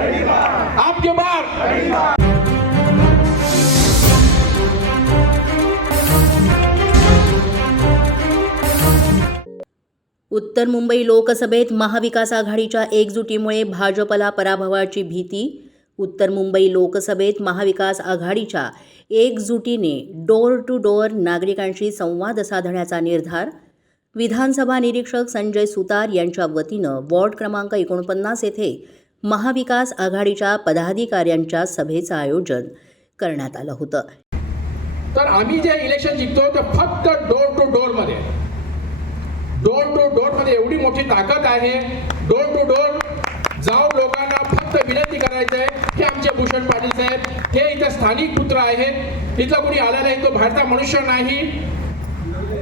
आपके बार। उत्तर मुंबई लोकसभेत महाविकास आघाडीच्या एकजुटीमुळे भाजपला पराभवाची भीती उत्तर मुंबई लोकसभेत महाविकास आघाडीच्या एकजुटीने डोअर टू डोअर नागरिकांशी संवाद साधण्याचा निर्धार विधानसभा निरीक्षक संजय सुतार यांच्या वतीनं वॉर्ड क्रमांक एकोणपन्नास येथे महाविकास आघाडीच्या पदाधिकाऱ्यांच्या सभेचं आयोजन करण्यात आलं होतं. तर आम्ही जे इलेक्शन जिंकतो ते फक्त डोर टू डोरमध्ये. डोर टू डोरमध्ये एवढी मोठी ताकद आहे. डोर टू डोर जाऊन लोकांना फक्त विनंती करायचं आहे हे आमचे भूषण पाटील साहेब हे इथं स्थानिक पुत्र आहेत. इथला कोणी आला नाही तो भारता मनुष्य नाही.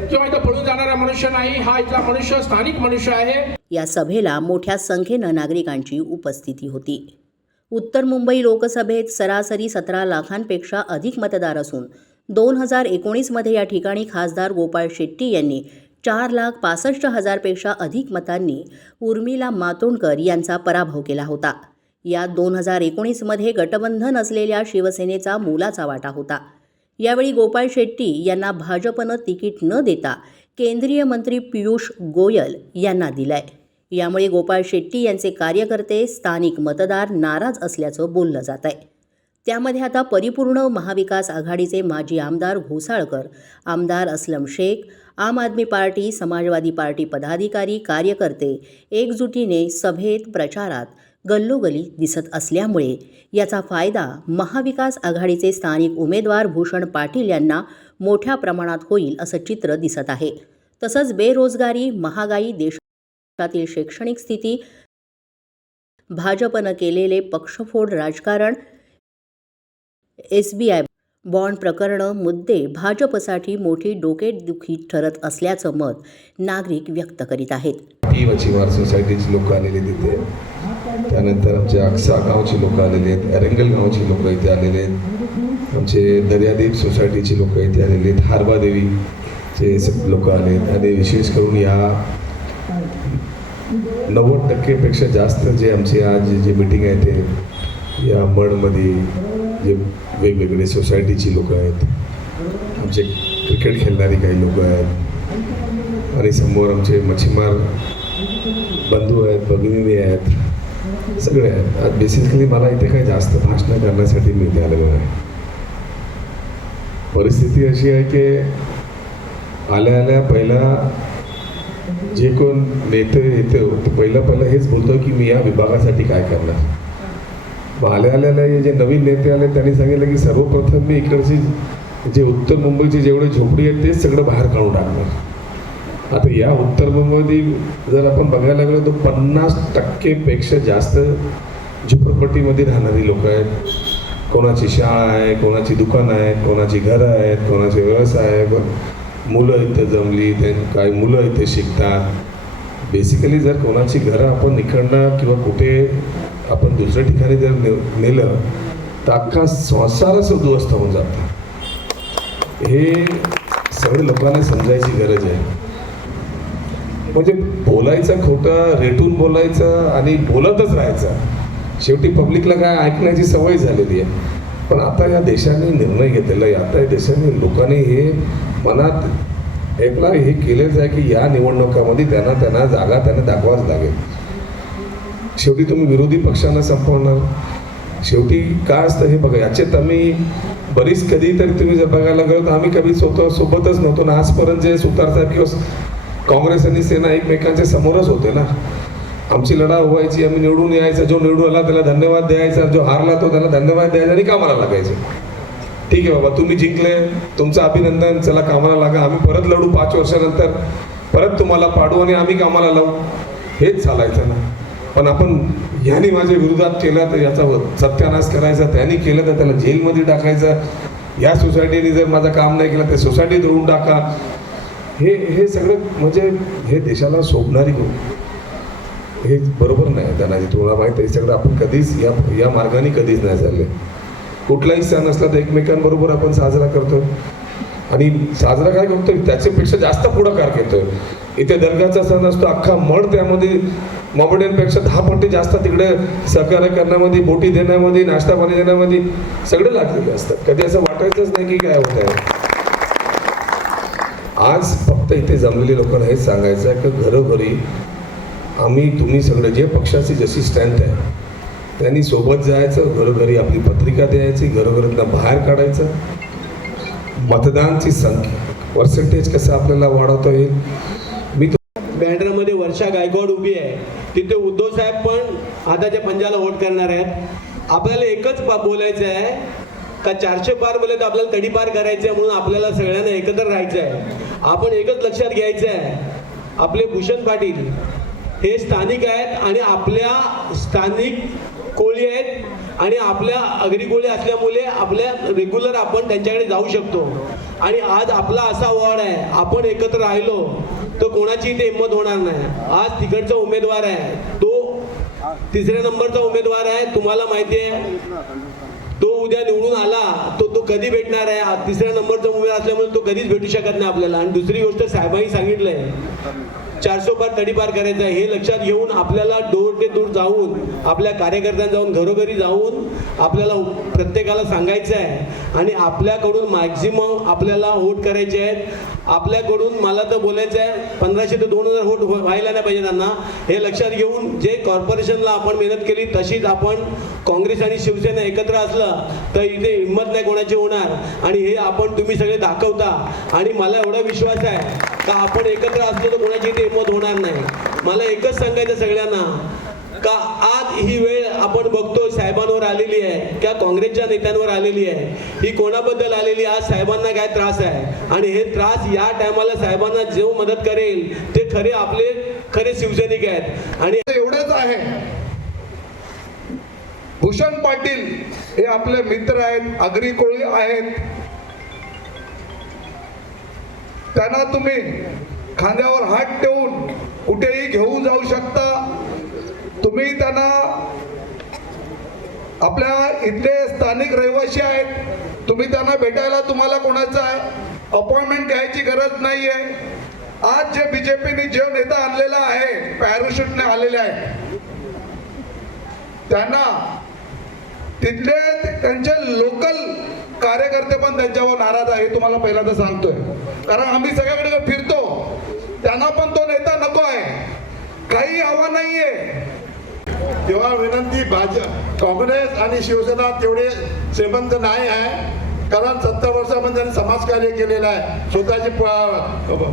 किंवा इथं पळून जाणारा मनुष्य नाही हा इथला मनुष्य स्थानिक मनुष्य आहे. या सभेला मोठ्या संख्येनं नागरिकांची उपस्थिती होती. उत्तर मुंबई लोकसभेत सरासरी सतरा लाखांपेक्षा अधिक मतदार असून दोन हजार एकोणीसमध्ये या ठिकाणी खासदार गोपाळ शेट्टी यांनी चार लाख पासष्ट हजारपेक्षा अधिक मतांनी उर्मिला मातोंडकर यांचा पराभव केला होता. यात दोन हजार एकोणीसमध्ये गटबंधन असलेल्या शिवसेनेचा मोलाचा वाटा होता. यावेळी गोपाळ शेट्टी यांना भाजपनं तिकीट न देता केंद्रीय मंत्री पियुष गोयल यांना दिलाय. यामुळे गोपाळ शेट्टी यांचे कार्यकर्ते स्थानिक मतदार नाराज असल्याचं बोललं जात आहे त्यामध्ये आता परिपूर्ण महाविकास आघाडीचे माजी आमदार घोसाळकर आमदार असलम शेख आम आदमी पार्टी समाजवादी पार्टी पदाधिकारी कार्यकर्ते एकजुटीने सभेत प्रचारात गल्लोगली दिसत असल्यामुळे याचा फायदा महाविकास आघाडीचे स्थानिक उमेदवार भूषण पाटील यांना मोठ्या प्रमाणात होईल असं चित्र दिसत आहे. तसंच बेरोजगारी महागाई देशातील शैक्षणिक स्थिती भाजपनं केलेले पक्षफोड राजकारण एस बी आय बॉन्ड प्रकरणं मुद्दे भाजपसाठी मोठी डोकेदुखी ठरत असल्याचं मत नागरिक व्यक्त करीत आहेत. लोक आलेले तिथे. त्यानंतर आमच्या अक्सा गावची लोकं आलेली आहेत अरेंगल गावची लोकं इथे आलेले आहेत. आमचे दर्यादेव सोसायटीची लोकं इथे आलेले आहेत हारबादेवीचे देवीचे लोक आले आहेत आणि विशेष करून या नव्वद टक्केपेक्षा जास्त जे आमचे आज जे मीटिंग आहे ते या मडमध्ये जे वेगवेगळे सोसायटीची लोकं आहेत. आमचे क्रिकेट खेळणारी काही लोकं आहेत. आणि समोर आमचे मच्छीमार बंधू आहेत भगिनी आहेत. सगळे आहेत. आज बेसिकली मला इथे काही जास्त भाषणं करण्यासाठी मी इथे आलेलो आहे परिस्थिती अशी आहे की आल्या आल्या पहिला जे कोण नेते येते पहिलं पहिलं हेच बोलतो की मी या विभागासाठी काय करणार. मग आल्या आल्याला हे जे नवीन नेते आले त्यांनी सांगितलं की सर्वप्रथम मी इकडची जे उत्तर मुंबईची जेवढी झोपडी आहे तेच सगळं बाहेर काढून टाकणार. आता या उत्तर मुंबईमध्ये जर आपण बघायला गेलो तर पन्नास टक्केपेक्षा जास्त झोपडपट्टीमध्ये राहणारी लोक आहेत. कोणाची शाळा आहे कोणाची दुकानं आहेत कोणाची घरं आहेत कोणाचे व्यवसाय आहे मुलं इथं जमली ते काही मुलं इथे शिकतात. बेसिकली जर कोणाची घरं आपण इकडनं किंवा कुठे आपण दुसऱ्या ठिकाणी जर ने नेलं तर अख्खा संसारच उद्ध्वस्त होऊन जातं. हे सगळे लोकांना समजायची गरज आहे. म्हणजे बोलायचं खोटं रेटून बोलायचं आणि बोलतच राहायचं. शेवटी पब्लिकला काय ऐकण्याची सवय झालेली आहे. पण आता या देशाने निर्णय घेतलेला आहे. आता या देशाने लोकांनी हे मनात एकला हे केलेच आहे की या निवडणुकामध्ये त्यांना त्यांना जागा त्यांना दाखवाच लागेल. शेवटी तुम्ही विरोधी पक्षांना संपवणार. शेवटी काय असतं हे बघा याच्यात आम्ही बरीच कधी तरी तुम्ही जर बघायला गेलो तर आम्ही कधी स्वतः सोबतच नव्हतो. ना आजपर्यंत जे सुतार किंवा काँग्रेस आणि सेना एकमेकांच्या समोरच होते ना. आमची लढा व्हायची आम्ही निवडून यायचा जो निवडून आला त्याला धन्यवाद द्यायचा जो हारला तो त्याला धन्यवाद द्यायचा आणि कामाला लागायचे. ठीक आहे बाबा तुम्ही जिंकले तुमचं अभिनंदन चला कामाला लागा. आम्ही परत लढू पाच वर्षानंतर. परत तुम्हाला पाडू आणि आम्ही कामाला लावू. हेच चालायचं ना. पण आपण ह्यानी माझ्या विरोधात केलं तर याचा सत्यानाश करायचा त्यांनी केलं तर त्याला जेलमध्ये टाकायचं. या सोसायटीने जर माझं काम नाही केलं तर सोसायटी धरून टाका. हे हे सगळं म्हणजे हे देशाला शोभणारी गोष्ट. हे बरोबर नाही धनाजी तुम्हाला माहीत आहे हे सगळं आपण कधीच या या मार्गाने कधीच नाही चालले. कुठलाही सण असला तर एकमेकांबरोबर आपण साजरा करतो आणि साजरा काय करतो त्याच्यापेक्षा जास्त पुढाकार घेतोय. इथे दर्गाचा सण असतो अख्खा मड त्यामध्ये मोबड्यांपेक्षा दहा पट्टी जास्त तिकडे सहकार्य करण्यामध्ये बोटी देण्यामध्ये नाश्ता पाणी देण्यामध्ये सगळे लागलेले असतात. कधी असं वाटायचंच नाही की काय होत आहे आज फक्त इथे जमलेले लोकांना हेच सांगायचं आहे की घरोघरी आम्ही तुम्ही सगळे जे पक्षाची जशी स्ट्रेंथ आहे त्यांनी सोबत जायचं घरोघरी आपली पत्रिका द्यायची घरोघरीतनं बाहेर काढायचं. मतदानची संख्या पर्सेंटेज कसं आपल्याला वाढवता येईल? मी बँड्रामध्ये वर्षा गायकवाड उभी आहे. तिथे उद्धव साहेब पण आताच्या पंजाला वोट करणार आहेत. आपल्याला एकच बोलायचं आहे का चारशे पार बोले तर आपल्याला तडी पार करायचं आहे म्हणून आपल्याला सगळ्यांना एकत्र राहायचं आहे. आपण एकच लक्षात घ्यायचं आहे आपले भूषण पाटील हे स्थानिक आहेत आणि आपल्या स्थानिक कोळी आहेत आणि आपल्या अग्री कोळी असल्यामुळे आपल्या रेग्युलर आपण त्यांच्याकडे जाऊ शकतो. आणि आज आपला असा वॉर्ड आहे आपण एकत्र राहिलो तर कोणाची इथे हिंमत होणार नाही. आज तिकडचा उमेदवार आहे तो तिसऱ्या नंबरचा उमेदवार आहे तुम्हाला माहिती आहे. तो उद्या निवडून आला तो तो कधी भेटणार आहे? तिसऱ्या नंबरचा उमेदवार असल्यामुळे तो कधीच भेटू शकत नाही आपल्याला. आणि दुसरी गोष्ट साहेबांनी सांगितलंय चारशे पार तडीपार करायचं आहे. हे लक्षात घेऊन आपल्याला डोर ते दूर जाऊन आपल्या कार्यकर्त्यांना जाऊन घरोघरी जाऊन आपल्याला प्रत्येकाला सांगायचं आहे. आणि आपल्याकडून मॅक्झिमम आपल्याला वोट करायचे आहेत. आपल्याकडून मला तर बोलायचं आहे पंधराशे ते दोन हजार वोट व्हायला नाही पाहिजे त्यांना. हे लक्षात घेऊन जे कॉर्पोरेशनला आपण मेहनत केली तशीच आपण काँग्रेस आणि शिवसेना एकत्र असलं तर इथे हिंमत नाही कोणाची होणार. आणि हे आपण तुम्ही सगळे दाखवता. आणि मला एवढा विश्वास आहे का आपण एकत्र असलो तर कोणाची इथे हिंमत होणार नाही? मला एकच सांगायचं सगळ्यांना का आज ही वेळ आपण बघतो साहेबांवर आलेली आहे किंवा काँग्रेसच्या नेत्यांवर आलेली आहे. ही कोणाबद्दल आलेली आहे? आज साहेबांना काय त्रास आहे? आणि हे त्रास या टायमाला साहेबांना जो मदत करेल ते खरे आपले खरे शिवसैनिक आहेत. आणि एवढंच आहे. भूषण पाटील हे आपले मित्र आहेत आगरी कोळी आहेत. त्यांना तुम्ही खांद्यावर हात ठेवून कुठेही घेऊन जाऊ शकता. तुम्ही त्यांना आपल्या इथले स्थानिक रहिवासी आहेत. तुम्ही त्यांना भेटायला तुम्हाला कोणाचा अपॉइंटमेंट घ्यायची गरज नाहीये. आज जे बीजेपीने जे नेता आणलेला आहे पॅराशूटने आलेले आहे त्यांना तिथले त्यांचे लोकल कार्यकर्ते पण त्यांच्यावर नाराज आहे. तुम्हाला पहिल्यांदा सांगतोय. कारण आम्ही सगळ्याकडे फिरतो. त्यांना पण तो नेता नको आहे. काही हवा नाहीये. तेव्हा विनंती भाजप काँग्रेस आणि शिवसेना तेवढे श्रीमंत नाही आहे. कारण सत्तर वर्षामध्ये त्यांनी समाजकार्य केलेलं आहे. स्वतःची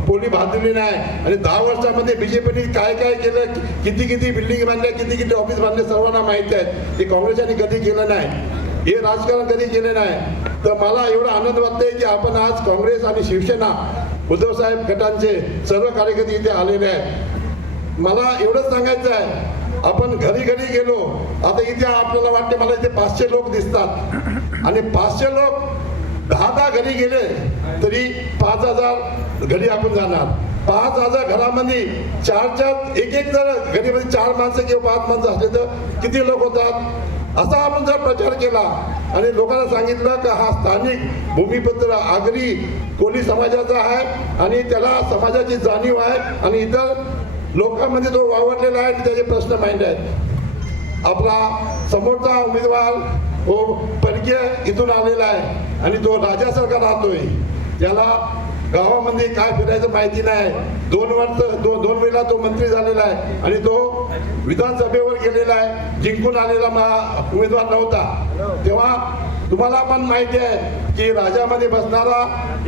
पोली बांधलेली नाही. आणि दहा वर्षामध्ये बीजेपीने काय काय केलं किती किती बिल्डिंग बांधल्या किती किती ऑफिस बांधले सर्वांना माहिती आहे. ते काँग्रेसने कधी केलं नाही. हे राजकारण कधी केले नाही. तर मला एवढा आनंद वाटतोय की आपण आज काँग्रेस आणि शिवसेना उद्धवसाहेब गटांचे सर्व कार्यकर्ते इथे आलेले आहेत. मला एवढंच सांगायचं आहे आपण घरी घरी गेलो आता इथे आपल्याला वाटते मला इथे पाचशे लोक दिसतात. आणि पाचशे लोक दहा दहा घरी गेले तरी पाच हजार घरी आपण जाणार. पाच हजार घरामध्ये चार चार एक एक जर घरीमध्ये चार माणसं किंवा पाच माणसं असले तर किती लोक होतात? असा आपण जर प्रचार केला आणि लोकांना सांगितलं का हा स्थानिक भूमिपत्र आगरी कोली समाजाचा आहे आणि त्याला समाजाची जाणीव आहे आणि इतर लोकांमध्ये तो वावरलेला आहे आणि त्याचे प्रश्न मांडले आहेत. आपला समोरचा उमेदवार हो परकीय इथून आलेला आहे आणि तो राजासारखा राहतोय. त्याला गावामध्ये काय फिरायचं माहिती नाही. दोन वर्ष दो, दोन वेळेला तो मंत्री झालेला आहे आणि तो विधानसभेवर गेलेला आहे. जिंकून आलेला मा उमेदवार नव्हता. तेव्हा तुम्हाला पण माहिती आहे की राजामध्ये बसणारा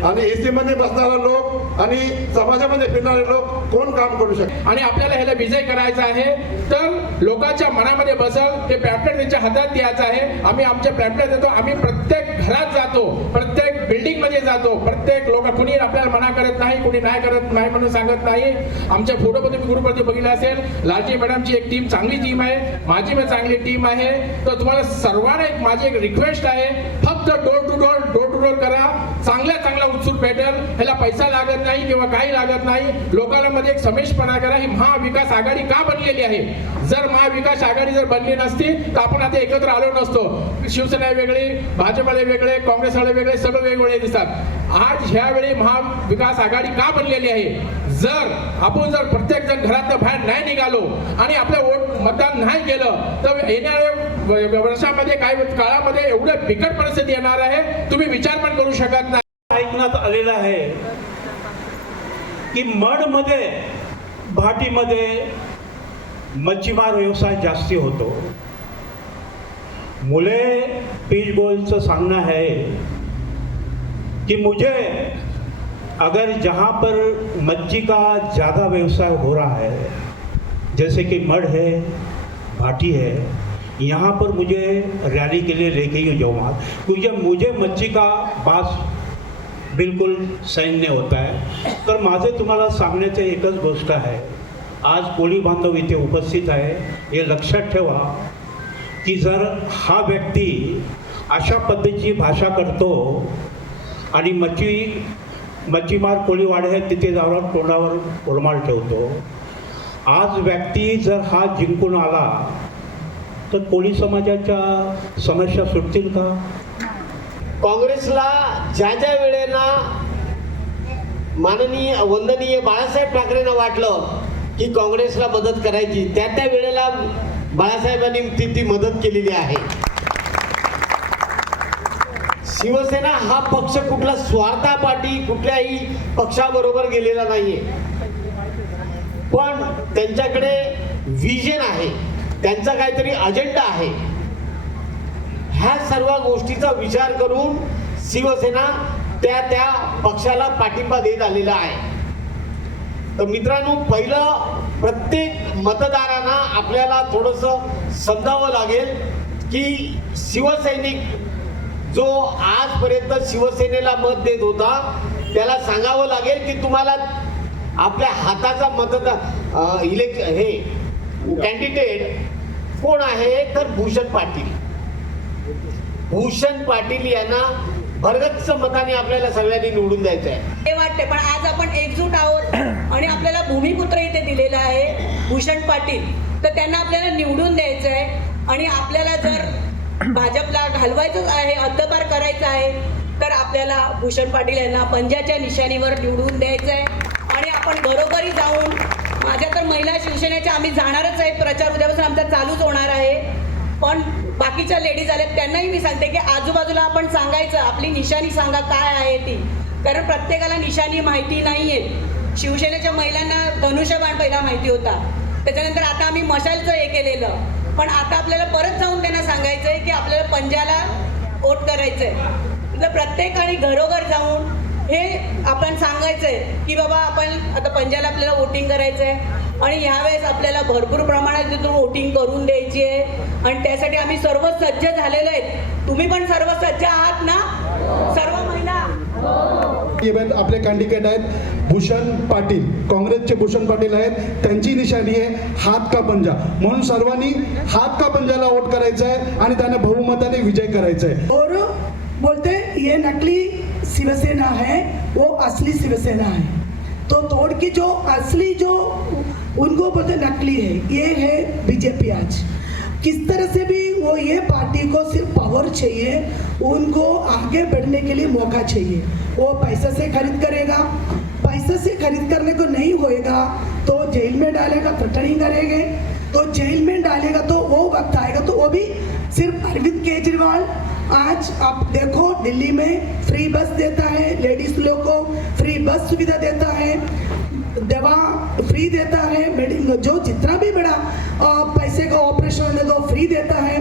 आणि एसी मध्ये बसणारा लोक आणि समाजामध्ये फिरणारे लोक कोण काम करू शकतात? आणि आपल्याला ह्याला विजय करायचा आहे. तर लोकांच्या मनामध्ये बसल ते पॅम्पलेट त्यांच्या हातात द्यायचं आहे. आम्ही आमचे पॅम्पलेट देतो. आम्ही प्रत्येक घरात जातो. प्रत्येक जातो. प्रत्येक लोक कुणी आपल्याला मना करत नाही कुणी नाही करत नाही म्हणून सांगत नाही. आमच्या फोटोमध्ये मी ग्रुपमध्ये बघितलं असेल लालजी मॅडमची एक टीम चांगली टीम आहे. माझी पण चांगली टीम आहे. तर तुम्हाला सर्वांना एक माझी एक रिक्वेस्ट आहे. फक्त door to door door to करा. चांगल्या चांगला उत्सुक भेटेल. ह्याला पैसा लागत नाही किंवा काही लागत नाही. लोकांना मध्ये एक समेशपणा करा. ही महाविकास आघाडी का बनलेली आहे? जर महाविकास आघाडी जर बनली नसती तर आपण आता एकत्र आलो नसतो. शिवसेना वेगळी भाजपला वेगळे काँग्रेसवाले वेगळे सगळे वेगवेगळे दिसतात. आज ह्यावेळी महाविकास आघाडी का बनलेली आहे? जर आपण जर प्रत्येक जण घरात बाहेर नाही निघालो आणि आपलं वोट मतदान नाही केलं तर येणाऱ्या वर्षामध्ये काय काळामध्ये एवढं बिकट परिस्थिती येणार आहे? तुम्ही विचार पण करू शकत नाही. ऐकण्यात आलेलं आहे की मडमध्ये भाटीमध्ये मच्छीमार व्यवसाय जास्ती होतो. मुले पीच गोयलचं सांगना है कि मुझे अगर जहाँ पर मच्छी का ज़्यादा व्यवसाय हो रहा है जैसे कि मड है भाटी है यहाँ पर मुझे रैली के लिए लेके ही जाऊँगा क्योंकि मुझे मच्छी का बास बिलकुल सैन्य होता आहे तर माझं तुम्हाला सांगण्याचं एकच गोष्ट आहे आज कोळी बांधव इथे उपस्थित आहे हे लक्षात ठेवा की जर हा व्यक्ती अशा पद्धतीची भाषा करतो आणि मच्छी मच्छीमार कोळीवाडे आहेत तिथे जाऊन तोंडावर रुमाल ठेवतो. आज व्यक्ती जर हा जिंकून आला तर कोळी समाजाच्या समस्या सुटतील का? काँग्रेसला ज्या ज्या वेळेला माननीय वंदनीय बाळासाहेब ठाकरेंना वाटलं की काँग्रेसला मदत करायची त्या त्या वेळेला बाळासाहेबांनी ती ती मदत केलेली आहे. शिवसेना हा पक्ष कुठला स्वार्थापाठी कुठल्याही पक्षाबरोबर गेलेला नाहीये. पण त्यांच्याकडे विजन आहे. त्यांचा काहीतरी अजेंडा आहे. ह्या सर्व गोष्टीचा विचार करून शिवसेना त्या त्या पक्षाला पाठिंबा देत आलेला आहे. तर मित्रांनो पहिलं प्रत्येक मतदारांना आपल्याला थोडंसं समजावं लागेल की शिवसैनिक जो आजपर्यंत शिवसेनेला मत देत होता त्याला सांगावं लागेल की तुम्हाला आपल्या हाताचा मतदार इलेक्शन हे कॅन्डिडेट कोण आहे? तर भूषण पाटील. भूषण पाटील यांना भरगच्च मताने आपल्याला सगळ्यांनी निवडून द्यायचं आहे ते वाटते पण आज आपण एकजूट आहोत आणि आपल्याला भूमिपुत्र इथे दिलेला आहे भूषण पाटील. तर त्यांना आपल्याला निवडून द्यायचं आहे आणि आपल्याला जर भाजपला घालवायचंच आहे हद्दपार करायचं आहे तर आपल्याला भूषण पाटील यांना पंजाच्या निशाणीवर निवडून द्यायचं आहे आणि आपण घरोघरी जाऊन माझ्या तर महिला शिवसेनेच्या आम्ही जाणारच आहे. प्रचार उद्यापासून आमचा चालूच होणार आहे. पण बाकीच्या लेडीज आल्यात त्यांनाही मी सांगते की आजूबाजूला आपण सांगायचं आपली निशाणी सांगा काय आहे ती. कारण प्रत्येकाला निशाणी माहिती नाही आहे शिवसेनेच्या महिलांना धनुष्यबाण पहिला माहिती होता. त्याच्यानंतर आता आम्ही मशालचं हे केलेलं. पण आता आपल्याला परत जाऊन त्यांना सांगायचं आहे की आपल्याला पंजाला वोट करायचं आहे तर प्रत्येकाने घरोघर जाऊन हे आपण सांगायचं आहे की बाबा आपण आता पंजाला आपल्याला वोटिंग करायचं आहे आणि ह्यावेळेस आपल्याला भरपूर प्रमाणात तिथून वोटिंग करून द्यायची आहे. आणि त्यासाठी आम्ही सर्व सज्ज झालेलो आहेत. तुम्ही पण सर्व सज्ज आहात ना? सर्व महिला. इव्हन आपले कॅन्डिडेट आहेत. भूषण पाटील. काँग्रेसचे भूषण पाटील आहेत. त्यांची निशाणी आहे हात का पंजा? म्हणून सर्वांनी हात का पंजाला वोट करायचं आहे आणि त्यांना बहुमताने विजय करायचा आहे और बोलते हैं, ये नकली शिवसेना है, वो असली शिवसेना है। तो तोड़ की जो असली जो, उनको बोलते नकली है, ये है बीजेपी आज। किस तरह से भी वो ये पार्टी को सिर्फ़ पावर चाहिए, उनको आगे बढ़ने के लिए मौका चाहिए। वो पैसा से खरीद करेगा, पैसा से खरीद करने को नहीं होएगा तो जेल में डालेगा थ्रेटनिंग करेंगे। तो जेल में डालेगा तो वो वक्त आएगा तो वो भी सिर्फ़ अरविंद केजरीवाल आज आप देखो, दिल्ली में फ्री बस देता है लेडीज़ लोग को फ्री बस सुविधा देता है, दवा फ्री देता है जो जितना भी बड़ा पैसे का ऑपरेशन होने दो फ्री देता है।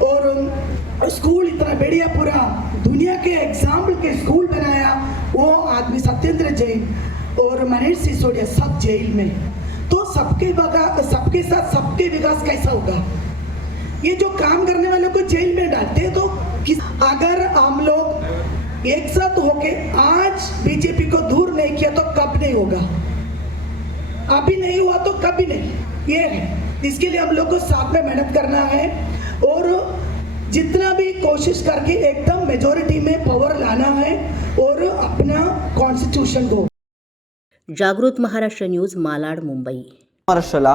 और स्कूल इतना बढ़िया पूरा, दुनिया के एग्ज़ाम्पल के स्कूल बनाया, वो आदमी सत्येंद्र जैन और मनीष सिसोदिया सब जेल में। तो सबके सबके साथ सबके विकास कैसा होगा? ये जो काम करने वालों को जेल में डालते हैं तो किस अगर हम लोग एक साथ होके आज बीजेपी को दूर नहीं किया तो कब नहीं होगा? अभी नहीं हुआ तो कभी नहीं। ये है। इसके लिए हम लोग को साथ में मेहनत करना है और जितना भी कोशिश करके एकदम मेजोरिटी में पावर लाना है और अपना कॉन्स्टिट्यूशन को। जागृत महाराष्ट्र न्यूज़ मालाड मुंबई। महाराष्ट्राला